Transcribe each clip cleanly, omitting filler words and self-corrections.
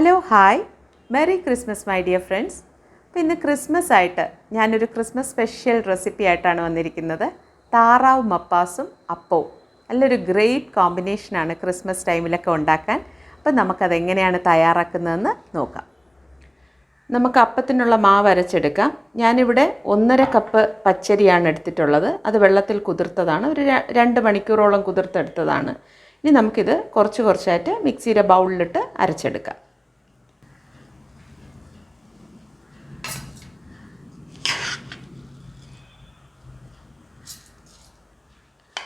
Hello hi merry Christmas my dear friends. അപ്പോൾ ഇന്ന് Christmas ആയിട്ട് ഞാനൊരു ക്രിസ്മസ് സ്പെഷ്യൽ റെസിപ്പി ആയിട്ടാണ് വന്നിരിക്കുന്നത്. താറാവ് മപ്പാസും അപ്പവും നല്ലൊരു ഗ്രേറ്റ് കോമ്പിനേഷനാണ് ക്രിസ്മസ് ടൈമിലൊക്കെ ഉണ്ടാക്കാൻ. അപ്പോൾ നമുക്കതെങ്ങനെയാണ് തയ്യാറാക്കുന്നതെന്ന് നോക്കാം. നമുക്ക് അപ്പത്തിനുള്ള മാവ് അരച്ചെടുക്കാം. ഞാനിവിടെ 1.5 കപ്പ് പച്ചരിയാണ് എടുത്തിട്ടുള്ളത്. അത് വെള്ളത്തിൽ കുതിർത്തതാണ്, ഒരു 2 മണിക്കൂറോളം കുതിർത്തെടുത്തതാണ്. ഇനി നമുക്കിത് കുറച്ചായിട്ട് മിക്സിയുടെ ബൗളിലിട്ട് അരച്ചെടുക്കാം.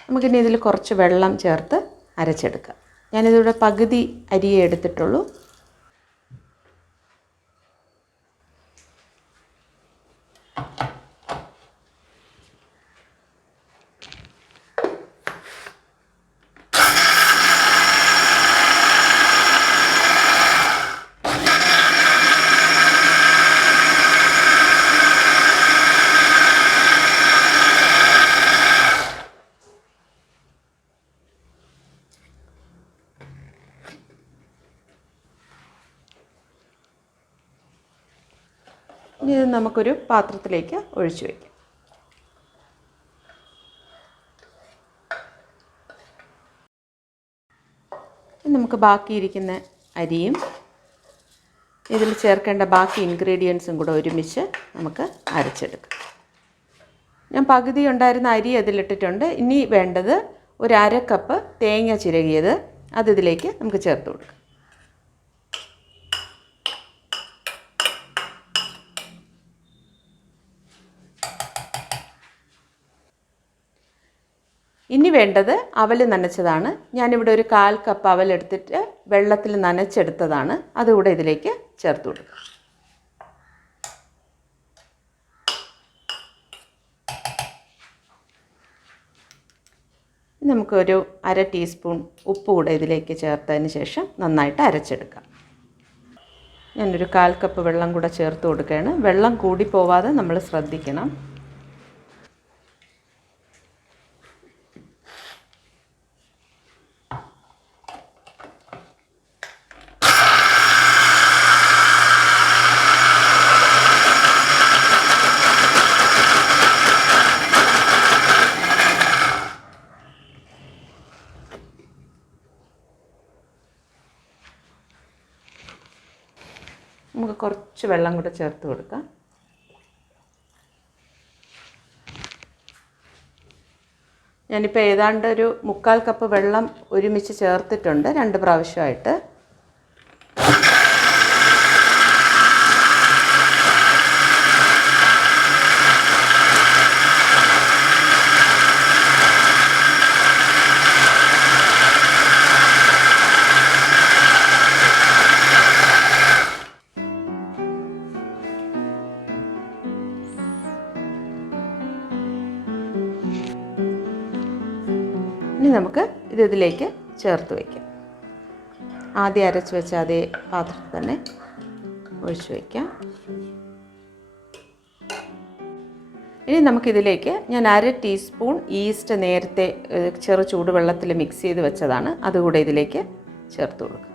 നമുക്കിനി ഇതിൽ കുറച്ച് വെള്ളം ചേർത്ത് അരച്ചെടുക്കാം. ഞാനിതിവിടെ പകുതി അരിയെ എടുത്തിട്ടുള്ളൂ. ഇനി ഇത് നമുക്കൊരു പാത്രത്തിലേക്ക് ഒഴിച്ചു വയ്ക്കാം. നമുക്ക് ബാക്കിയിരിക്കുന്ന അരിയും ഇതിൽ ചേർക്കേണ്ട ബാക്കി ഇൻഗ്രീഡിയൻസും കൂടെ ഒരുമിച്ച് നമുക്ക് അരച്ചെടുക്കാം. ഞാൻ പകുതി ഉണ്ടായിരുന്ന അരി അതിലിട്ടിട്ടുണ്ട്. ഇനി വേണ്ടത് ഒരു 1/2 കപ്പ് തേങ്ങ ചിരകിയത്, അതിലേക്ക് നമുക്ക് ചേർത്ത് കൊടുക്കാം. ഇനി വേണ്ടത് അവൽ നനച്ചതാണ്. ഞാനിവിടെ ഒരു 1/4 കപ്പ് അവൽ എടുത്തിട്ട് വെള്ളത്തിൽ നനച്ചെടുത്തതാണ്. അതുകൂടെ ഇതിലേക്ക് ചേർത്ത് കൊടുക്കുക. നമുക്കൊരു 1/2 ടീസ്പൂൺ ഉപ്പ് കൂടെ ഇതിലേക്ക് ചേർത്തതിന് ശേഷം നന്നായിട്ട് അരച്ചെടുക്കാം. ഞാനൊരു 1/4 കപ്പ് വെള്ളം കൂടെ ചേർത്ത് കൊടുക്കുകയാണ്. വെള്ളം കൂടി പോവാതെ നമ്മൾ ശ്രദ്ധിക്കണം. നമുക്ക് കുറച്ച് വെള്ളം കൂടെ ചേർത്ത് കൊടുക്കാം. ഞാനിപ്പോൾ ഏതാണ്ട് ഒരു 3/4 കപ്പ് വെള്ളം ഒരുമിച്ച് ചേർത്തിട്ടുണ്ട്, 2 പ്രാവശ്യമായിട്ട്. ഇനി നമുക്ക് ഇതിലേക്ക് ചേർത്ത് വയ്ക്കാം. ആദ്യം അരച്ച് വെച്ച അതേ പാത്രത്തിൽ തന്നെ ഒഴിച്ച് വയ്ക്കാം. ഇനി നമുക്കിതിലേക്ക് ഞാൻ 1/2 ടീസ്പൂൺ ഈസ്റ്റ് നേരത്തെ ചെറു ചൂടുവെള്ളത്തിൽ മിക്സ് ചെയ്ത് വെച്ചതാണ്, അതുകൂടെ ഇതിലേക്ക് ചേർത്ത് കൊടുക്കുക.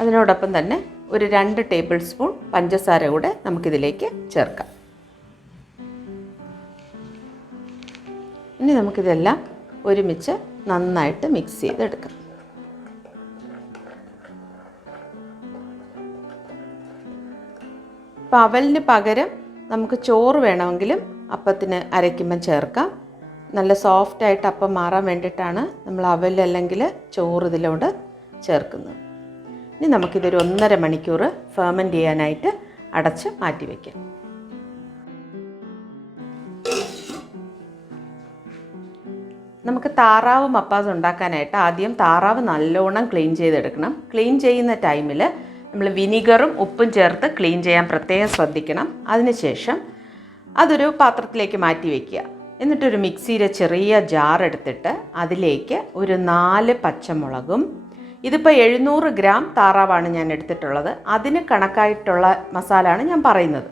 അതിനോടൊപ്പം തന്നെ ഒരു 2 ടേബിൾ സ്പൂൺ പഞ്ചസാര കൂടെ നമുക്കിതിലേക്ക് ചേർക്കാം. ഇനി നമുക്കിതെല്ലാം ഒരുമിച്ച് നന്നായിട്ട് മിക്സ് ചെയ്തെടുക്കാം. അപ്പോൾ അവലിന് പകരം നമുക്ക് ചോറ് വേണമെങ്കിലും അപ്പത്തിന് അരയ്ക്കുമ്പം ചേർക്കാം. നല്ല സോഫ്റ്റായിട്ട് അപ്പം മാറാൻ വേണ്ടിയിട്ടാണ് നമ്മൾ അവൽ അല്ലെങ്കിൽ ചോറ് ഇതിലോട്ട് ചേർക്കുന്നത്. ഇനി നമുക്കിതൊരു 1.5 മണിക്കൂർ ഫെർമെൻറ്റ് ചെയ്യാനായിട്ട് അടച്ച് മാറ്റി വയ്ക്കാം. നമുക്ക് താറാവ് മപ്പാസ് ഉണ്ടാക്കാനായിട്ട് ആദ്യം താറാവ് നല്ലോണം ക്ലീൻ ചെയ്തെടുക്കണം. ക്ലീൻ ചെയ്യുന്ന ടൈമിൽ നമ്മൾ വിനീഗറും ഉപ്പും ചേർത്ത് ക്ലീൻ ചെയ്യാൻ പ്രത്യേകം ശ്രദ്ധിക്കണം. അതിനുശേഷം അതൊരു പാത്രത്തിലേക്ക് മാറ്റി വയ്ക്കുക. എന്നിട്ടൊരു മിക്സിയിലെ ചെറിയ ജാർ എടുത്തിട്ട് അതിലേക്ക് ഒരു 4 പച്ചമുളകും, ഇതിപ്പോൾ 700 ഗ്രാം താറാവാണ് ഞാൻ എടുത്തിട്ടുള്ളത്, അതിന് കണക്കായിട്ടുള്ള മസാലയാണ് ഞാൻ പറയുന്നത്.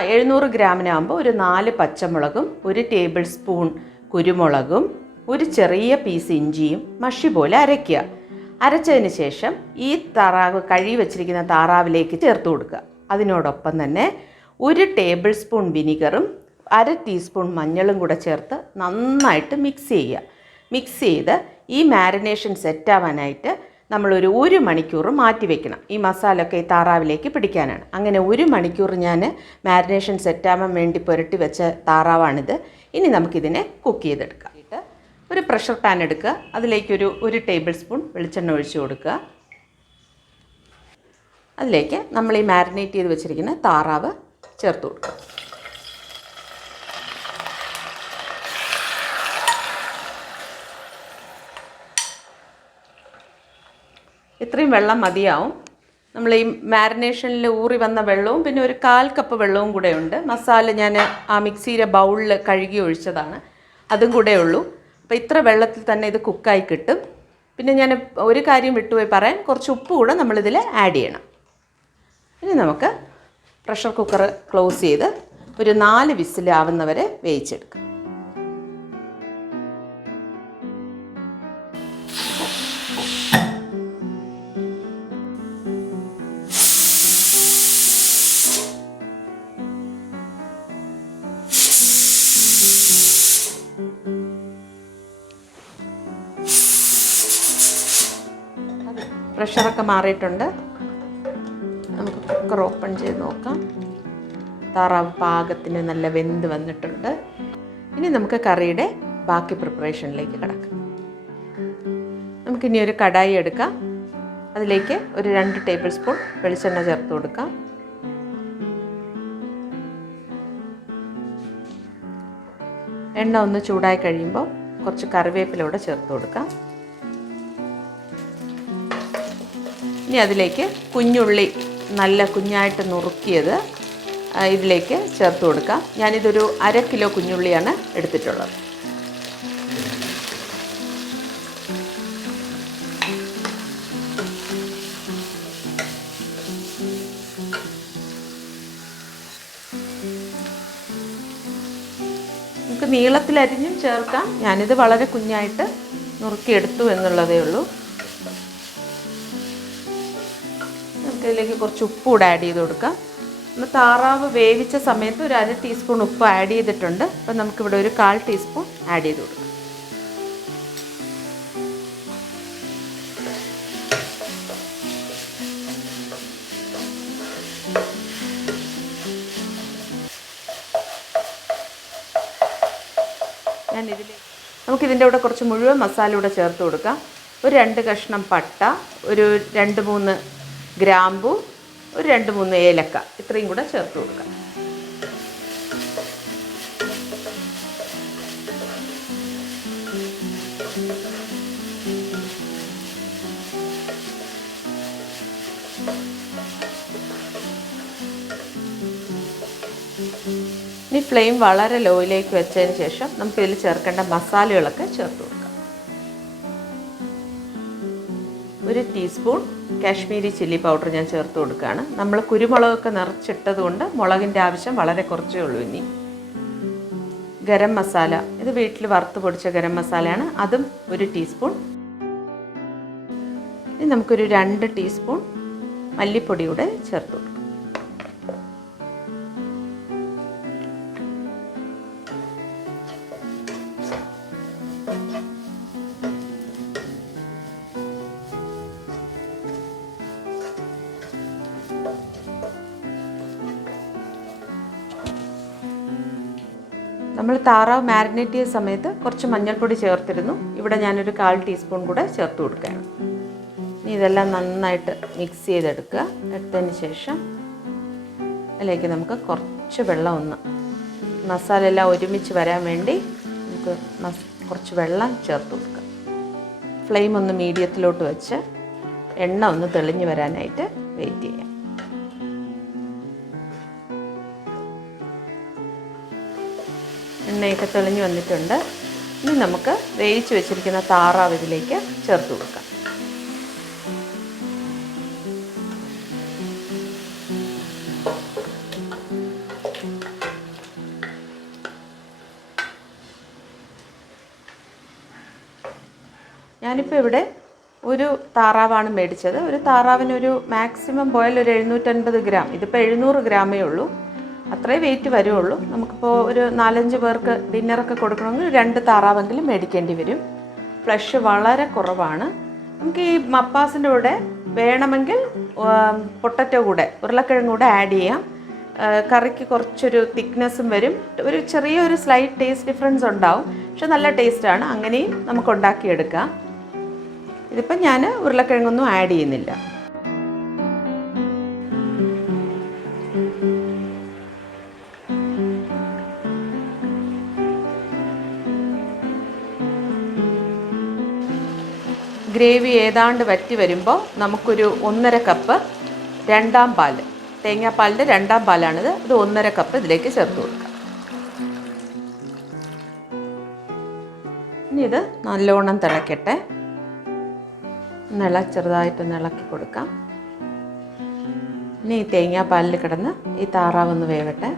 700 ഗ്രാമിനാകുമ്പോൾ ഒരു 4 പച്ചമുളകും, 1 ടേബിൾ സ്പൂൺ കുരുമുളകും, ഒരു ചെറിയ പീസ് ഇഞ്ചിയും മഷി പോലെ അരയ്ക്കുക. അരച്ചതിന് ശേഷം ഈ താറാവ് കഴുകി വെച്ചിരിക്കുന്ന താറാവിലേക്ക് ചേർത്ത് കൊടുക്കുക. അതിനോടൊപ്പം തന്നെ 1 ടേബിൾ സ്പൂൺ വിനിഗറും 1/2 ടീസ്പൂൺ മഞ്ഞളും കൂടെ ചേർത്ത് നന്നായിട്ട് മിക്സ് ചെയ്യുക. മിക്സ് ചെയ്ത് ഈ മാരിനേഷൻ സെറ്റാവാനായിട്ട് നമ്മളൊരു 1 മണിക്കൂർ മാറ്റി വെക്കണം. ഈ മസാലയൊക്കെ ഈ താറാവിലേക്ക് പിടിക്കാനാണ്. അങ്ങനെ 1 മണിക്കൂർ ഞാൻ മാരിനേഷൻ സെറ്റാവാൻ വേണ്ടി പുരട്ടി വെച്ച താറാവാണിത്. ഇനി നമുക്കിതിനെ കുക്ക് ചെയ്തെടുക്കാം. ഒരു പ്രഷർ പാൻ എടുക്കുക. അതിലേക്കൊരു 1 ടേബിൾ സ്പൂൺ വെളിച്ചെണ്ണ ഒഴിച്ചു കൊടുക്കുക. അതിലേക്ക് നമ്മൾ ഈ മാരിനേറ്റ് ചെയ്ത് വെച്ചിരിക്കുന്ന താറാവ് ചേർത്ത് കൊടുക്കുക. ഇത്രയും വെള്ളം മതിയാവും. നമ്മൾ ഈ മാരിനേഷനിൽ ഊറി വന്ന വെള്ളവും പിന്നെ ഒരു 1/4 കപ്പ് വെള്ളവും കൂടെ ഉണ്ട്. മസാല ഞാൻ ആ മിക്സിയുടെ ബൗളിൽ കഴുകി ഒഴിച്ചതാണ്, അതും കൂടെ ഉള്ളൂ. അപ്പോൾ ഇത്ര വെള്ളത്തിൽ തന്നെ ഇത് കുക്കായി കിട്ടും. പിന്നെ ഞാൻ ഒരു കാര്യം വിട്ടുപോയി പറയാൻ, കുറച്ച് ഉപ്പ് കൂടെ നമ്മളിതിൽ ആഡ് ചെയ്യണം. ഇനി നമുക്ക് പ്രഷർ കുക്കർ ക്ലോസ് ചെയ്ത് ഒരു 4 വിസിൽ ആവുന്നവരെ വേവിച്ചെടുക്കാം. പ്രഷറൊക്കെ മാറിയിട്ടുണ്ട്. നമുക്ക് കുക്കർ ഓപ്പൺ ചെയ്ത് നോക്കാം. താറാവ് പാകത്തിന് നല്ല വെന്ത് വന്നിട്ടുണ്ട്. ഇനി നമുക്ക് കറിയുടെ ബാക്കി പ്രിപ്പറേഷനിലേക്ക് കിടക്കാം. നമുക്കിനി ഒരു കടായി എടുക്കാം. അതിലേക്ക് ഒരു 2 ടേബിൾ സ്പൂൺ വെളിച്ചെണ്ണ ചേർത്ത് കൊടുക്കാം. എണ്ണ ഒന്ന് ചൂടായി കഴിയുമ്പോൾ കുറച്ച് കറിവേപ്പിലൂടെ ചേർത്ത് കൊടുക്കാം. ഇനി അതിലേക്ക് കുഞ്ഞുള്ളി നല്ല കുഞ്ഞായിട്ട് നുറുക്കിയത് ഇതിലേക്ക് ചേർത്ത് കൊടുക്കാം. ഞാനിതൊരു 1/2 കിലോ കുഞ്ഞുള്ളിയാണ് എടുത്തിട്ടുള്ളത്. നമുക്ക് നീളത്തിലരിഞ്ഞും ചേർക്കാം. ഞാനിത് വളരെ കുഞ്ഞായിട്ട് നുറുക്കിയെടുത്തു എന്നുള്ളതേ ഉള്ളൂ. ഇതിലേക്ക് കുറച്ച് ഉപ്പ് കൂടെ ആഡ് ചെയ്ത് കൊടുക്കാം. നമ്മൾ താറാവ് വേവിച്ച സമയത്ത് ഒരു 1/2 ടീസ്പൂൺ ഉപ്പ് ആഡ് ചെയ്തിട്ടുണ്ട്. അപ്പം നമുക്കിവിടെ ഒരു 1/4 ടീസ്പൂൺ ആഡ് ചെയ്ത് കൊടുക്കാം. നമുക്കിതിൻ്റെ കൂടെ കുറച്ച് മുഴുവൻ മസാല കൂടെ ചേർത്ത് കൊടുക്കാം. ഒരു 2 കഷ്ണം പട്ട, ഒരു 2-3 ഗ്രാമ്പു, ഒരു 2-3 ഏലക്ക, ഇത്രയും കൂടെ ചേർത്ത് കൊടുക്കാം. ഇനി ഫ്ലെയിം വളരെ ലോയിലേക്ക് വെച്ചതിന് ശേഷം നമുക്കിതിൽ ചേർക്കേണ്ട മസാലകളൊക്കെ ചേർത്ത് കൊടുക്കാം. 1 ടീസ്പൂൺ കാശ്മീരി ചില്ലി പൗഡർ ഞാൻ ചേർത്ത് കൊടുക്കുകയാണ്. നമ്മൾ കുരുമുളകൊക്കെ നിറച്ചിട്ടത് കൊണ്ട് മുളകിൻ്റെ ആവശ്യം വളരെ കുറച്ചേ ഉള്ളൂ. ഇനി ഗരം മസാല, ഇത് വീട്ടിൽ വറുത്ത് പൊടിച്ച ഗരം മസാലയാണ്, അതും 1 ടീസ്പൂൺ. ഇനി നമുക്കൊരു 2 ടീസ്പൂൺ മല്ലിപ്പൊടി കൂടെ ചേർത്ത് കൊടുക്കാം. നമ്മൾ താറാവ് മാരിനേറ്റ് ചെയ്ത സമയത്ത് കുറച്ച് മഞ്ഞൾപ്പൊടി ചേർത്തിരുന്നു. ഇവിടെ ഞാനൊരു 1/4 ടീസ്പൂൺ കൂടെ ചേർത്ത് കൊടുക്കുകയാണ്. ഇനി ഇതെല്ലാം നന്നായിട്ട് മിക്സ് ചെയ്തെടുക്കുക. എടുത്തതിന് ശേഷം അതിലേക്ക് നമുക്ക് കുറച്ച് വെള്ളം, മസാല എല്ലാം ഒരുമിച്ച് വരാൻ വേണ്ടി നമുക്ക് കുറച്ച് വെള്ളം ചേർത്ത് കൊടുക്കുക. ഫ്ലെയിം ഒന്ന് മീഡിയത്തിലോട്ട് വെച്ച് എണ്ണ ഒന്ന് തെളിഞ്ഞ് വരാനായിട്ട് വെയിറ്റ് ചെയ്യാം. എണ്ണയൊക്കെ തെളിഞ്ഞ് വന്നിട്ടുണ്ട്. ഇനി നമുക്ക് വേവിച്ച് വെച്ചിരിക്കുന്ന താറാവ് ഇതിലേക്ക് ചേർത്ത് കൊടുക്കാം. ഞാനിപ്പോൾ ഇവിടെ ഒരു താറാവാണ് മേടിച്ചത്. ഒരു താറാവിനൊരു മാക്സിമം പോയാൽ ഒരു 750 ഗ്രാം. ഇതിപ്പോൾ 700 ഗ്രാമേ ഉള്ളൂ. അത്രേ വെയിറ്റ് വരുള്ളൂ. നമുക്കിപ്പോൾ ഒരു 4-5 പേർക്ക് ഡിന്നറൊക്കെ കൊടുക്കണമെങ്കിൽ 2 താറാവെങ്കിലും മേടിക്കേണ്ടി വരും. ഫ്ലഷ് വളരെ കുറവാണ്. നമുക്ക് ഈ മപ്പാസിൻ്റെ കൂടെ വേണമെങ്കിൽ പൊട്ടറ്റോ കൂടെ, ഉരുളക്കിഴങ്ങ് കൂടെ ആഡ് ചെയ്യാം. കറിക്ക് കുറച്ചൊരു തിക്നെസ്സും വരും. ഒരു ചെറിയൊരു സ്ലൈറ്റ് ടേസ്റ്റ് ഡിഫറൻസ് ഉണ്ടാവും, പക്ഷെ നല്ല ടേസ്റ്റാണ്. അങ്ങനെയും നമുക്ക് ഉണ്ടാക്കിയെടുക്കാം. ഇതിപ്പം ഞാൻ ഉരുളക്കിഴങ്ങൊന്നും ആഡ് ചെയ്യുന്നില്ല. ഗ്രേവി ഏതാണ്ട് വറ്റി വരുമ്പോൾ നമുക്കൊരു 1.5 കപ്പ് രണ്ടാം പാൽ, തേങ്ങാപ്പാലിൻ്റെ രണ്ടാം പാലാണിത്. ഇത് 1.5 കപ്പ് ഇതിലേക്ക് ചേർത്ത് കൊടുക്കാം. ഇനി ഇത് നല്ലോണം തിളയ്ക്കട്ടെ. ചെറുതായിട്ടൊന്ന് ഇളക്കി കൊടുക്കാം. ഇനി ഈ തേങ്ങാപ്പാലിൽ കിടന്ന് ഈ താറാവൊന്ന് വേവട്ടെ.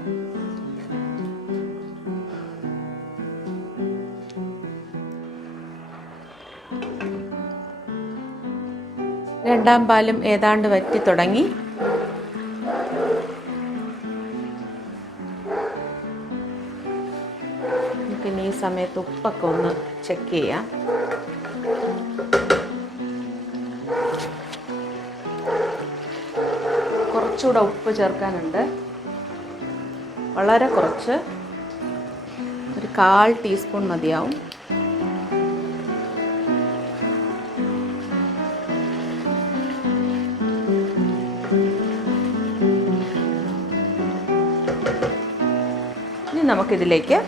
രണ്ടാം പാലും ഏതാണ്ട് വറ്റി തുടങ്ങി. നമുക്കിനി ഈ സമയത്ത് ഉപ്പൊക്കെ ഒന്ന് ചെക്ക് ചെയ്യാം. കുറച്ചുകൂടെ ഉപ്പ് ചേർക്കാനുണ്ട്. വളരെ കുറച്ച്, ഒരു 1/4 ടീസ്പൂൺ മതിയാവും. നമുക്കിതിലേക്ക്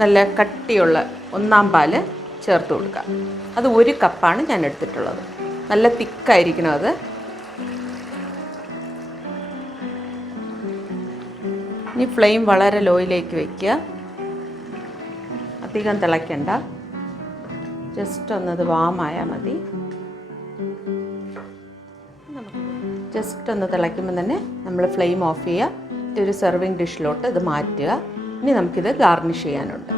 നല്ല കട്ടിയുള്ള ഒന്നാം പാല് ചേർത്ത് കൊടുക്കാം. അത് 1 കപ്പാണ് ഞാൻ എടുത്തിട്ടുള്ളത്. നല്ല തിക്കായിരിക്കണം അത്. ഇനി ഫ്ലെയിം വളരെ ലോയിലേക്ക് വയ്ക്കുക. അധികം തിളയ്ക്കണ്ട, ജസ്റ്റ് ഒന്നത് വാമായാൽ മതി. ജസ്റ്റ് ഒന്ന് തിളയ്ക്കുമ്പോൾ തന്നെ നമ്മൾ ഫ്ലെയിം ഓഫ് ചെയ്യുക. ഒരു സെർവിങ് ഡിഷിലോട്ട് ഇത് മാറ്റുക. ഇനി നമുക്കിത് ഗാർണിഷ് ചെയ്യാനുണ്ട്.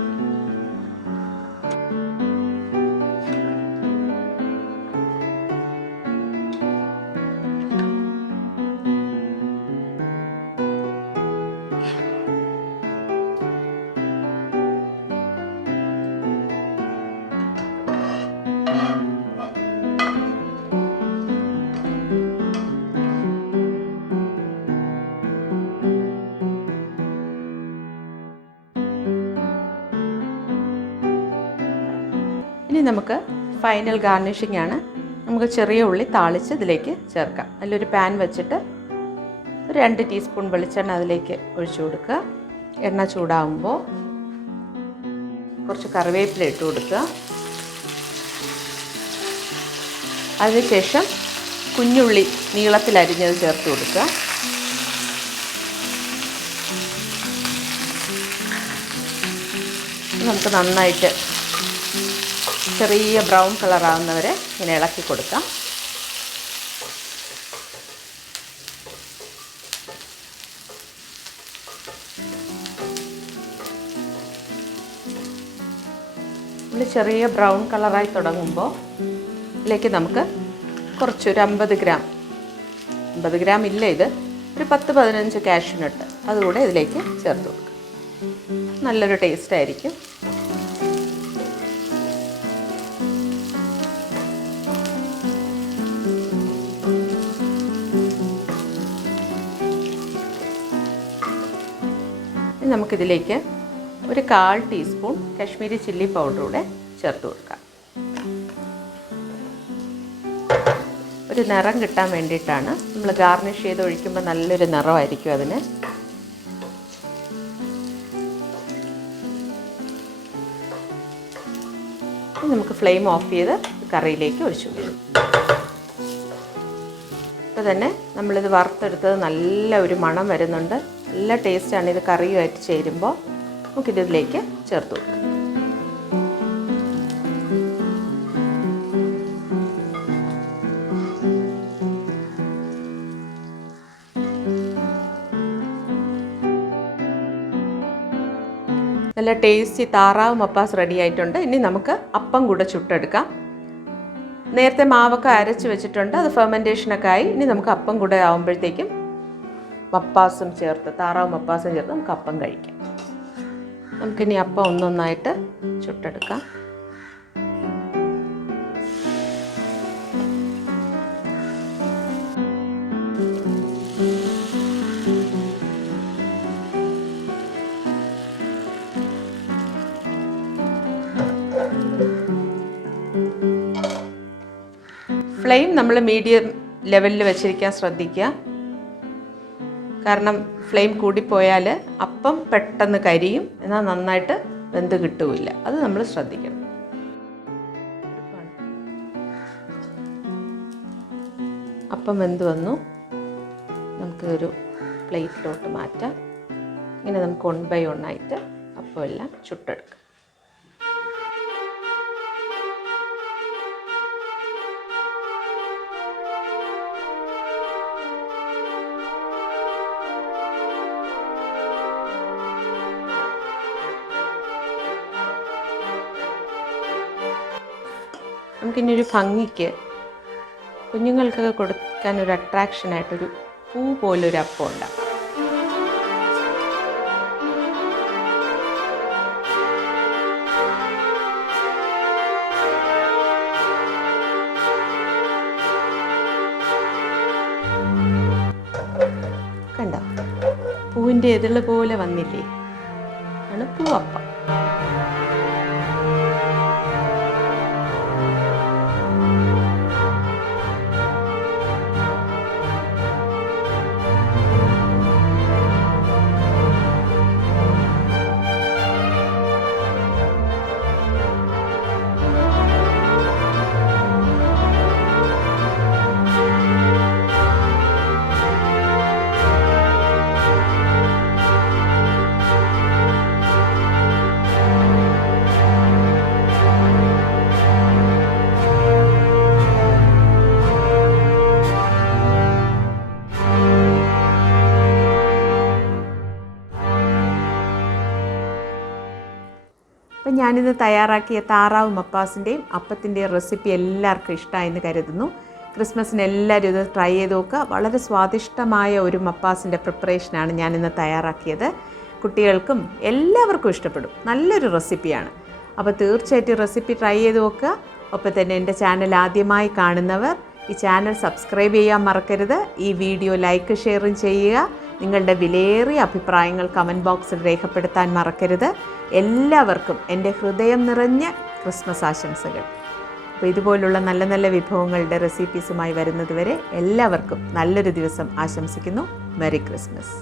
ഇനി നമുക്ക് ഫൈനൽ ഗാർണിഷിംഗ് ആണ്. നമുക്ക് ചെറിയ ഉള്ളി താളിച്ച് ഇതിലേക്ക് ചേർക്കാം. അതിലൊരു പാൻ വെച്ചിട്ട് ഒരു 2 ടീസ്പൂൺ വെളിച്ചെണ്ണ അതിലേക്ക് ഒഴിച്ചു കൊടുക്കുക. എണ്ണ ചൂടാവുമ്പോൾ കുറച്ച് കറിവേപ്പില ഇട്ട് കൊടുക്കുക. അതിനുശേഷം കുഞ്ഞുള്ളി നീളത്തിലരിഞ്ഞത് ചേർത്ത് കൊടുക്കുക. നമുക്ക് നന്നായിട്ട് ചെറിയ ബ്രൗൺ കളറാവുന്നവരെ ഇങ്ങനെ ഇളക്കി കൊടുക്കാം. ഉള്ളി ചെറിയ ബ്രൗൺ കളറായി തുടങ്ങുമ്പോൾ ഇതിലേക്ക് നമുക്ക് കുറച്ചൊരു 50 ഗ്രാം ഇല്ല, ഇത് ഒരു 10-15 കാഷ്യൂനട്ട് അതുകൂടെ ഇതിലേക്ക് ചേർത്ത് കൊടുക്കാം. നല്ലൊരു ടേസ്റ്റ് ആയിരിക്കും. നമുക്കിതിലേക്ക് ഒരു 1/4 ടീസ്പൂൺ കാശ്മീരി ചില്ലി പൗഡർ കൂടെ ചേർത്ത് കൊടുക്കാം. ഒരു നിറം കിട്ടാൻ വേണ്ടിയിട്ടാണ്. നമ്മൾ ഗാർണിഷ് ചെയ്ത് ഒഴിക്കുമ്പോൾ നല്ലൊരു നിറമായിരിക്കും അതിന്. നമുക്ക് ഫ്ലെയിം ഓഫ് ചെയ്ത് കറിയിലേക്ക് ഒഴിച്ചു കൊടുക്കും. ഇപ്പോൾ തന്നെ നമ്മളിത് വറുത്തെടുത്തത് നല്ല ഒരു മണം വരുന്നുണ്ട്. നല്ല ടേസ്റ്റാണ് ഇത് കറിയുമായിട്ട് ചേരുമ്പോൾ. നമുക്കിതിലേക്ക് ചേർത്ത് കൊടുക്കാം. നല്ല ടേസ്റ്റി താറാവ് മപ്പാസ് റെഡി ആയിട്ടുണ്ട്. ഇനി നമുക്ക് അപ്പം കൂടെ ചുട്ടെടുക്കാം. നേരത്തെ മാവൊക്കെ അരച്ച് വെച്ചിട്ടുണ്ട്. അത് ഫെർമെൻറ്റേഷനൊക്കെ ആയി. ഇനി നമുക്ക് അപ്പം കൂടെ ആകുമ്പോഴത്തേക്കും മപ്പാസും ചേർത്ത്, താറാവ് മപ്പാസും ചേർത്ത് നമുക്ക് അപ്പം കഴിക്കാം. നമുക്കിനി അപ്പം ഒന്നൊന്നായിട്ട് ചുട്ടെടുക്കാം. ഫ്ലെയിം നമ്മൾ മീഡിയം ലെവലിൽ വെച്ചിരിക്കാൻ ശ്രദ്ധിക്കുക. കാരണം ഫ്ലെയിം കൂടിപ്പോയാൽ അപ്പം പെട്ടെന്ന് കരിയും, എന്നാൽ നന്നായിട്ട് വെന്ത് കിട്ടുകയില്ല. അത് നമ്മൾ ശ്രദ്ധിക്കണം. അപ്പം വെന്ത് വന്നു. നമുക്കൊരു പ്ലേറ്റിലോട്ട് മാറ്റാം. ഇങ്ങനെ നമുക്ക് 1 by 1 ആയിട്ട് അപ്പം എല്ലാം ചുട്ടെടുക്കാം. നമുക്കിനി ഒരു ഭംഗിക്ക് കുഞ്ഞുങ്ങൾക്കൊക്കെ കൊടുക്കാൻ ഒരു അട്രാക്ഷനായിട്ടൊരു പൂ പോലൊരു അപ്പം ഉണ്ടാക്കാം. കണ്ടോ, പൂവിൻ്റെ എതിള് പോലെ വന്നില്ലേ? ആണ് പൂവപ്പം. അപ്പം ഞാനിന്ന് തയ്യാറാക്കിയ താറാവ് മപ്പാസിൻ്റെയും അപ്പത്തിൻ്റെയും റെസിപ്പി എല്ലാവർക്കും ഇഷ്ടമായെന്ന് കരുതുന്നു. ക്രിസ്മസിന് എല്ലാവരും ഇത് ട്രൈ ചെയ്ത് നോക്കുക. വളരെ സ്വാദിഷ്ടമായ ഒരു മപ്പാസിൻ്റെ പ്രിപ്പറേഷനാണ് ഞാനിന്ന് തയ്യാറാക്കിയത്. കുട്ടികൾക്കും എല്ലാവർക്കും ഇഷ്ടപ്പെടും. നല്ലൊരു റെസിപ്പിയാണ്. അപ്പോൾ തീർച്ചയായിട്ടും റെസിപ്പി ട്രൈ ചെയ്ത് നോക്കുക. ഒപ്പം തന്നെ എൻ്റെ ചാനൽ ആദ്യമായി കാണുന്നവർ ഈ ചാനൽ സബ്സ്ക്രൈബ് ചെയ്യാൻ മറക്കരുത്. ഈ വീഡിയോ ലൈക്ക് ഷെയറും ചെയ്യുക. നിങ്ങളുടെ വിലയേറിയ അഭിപ്രായങ്ങൾ കമൻറ്റ് ബോക്സിൽ രേഖപ്പെടുത്താൻ മറക്കരുത്. എല്ലാവർക്കും എൻ്റെ ഹൃദയം നിറഞ്ഞ ക്രിസ്മസ് ആശംസകൾ. അപ്പോൾ ഇതുപോലുള്ള നല്ല നല്ല വിഭവങ്ങളുടെ റെസിപ്പീസുമായി വരുന്നതുവരെ എല്ലാവർക്കും നല്ലൊരു ദിവസം ആശംസിക്കുന്നു. Merry Christmas.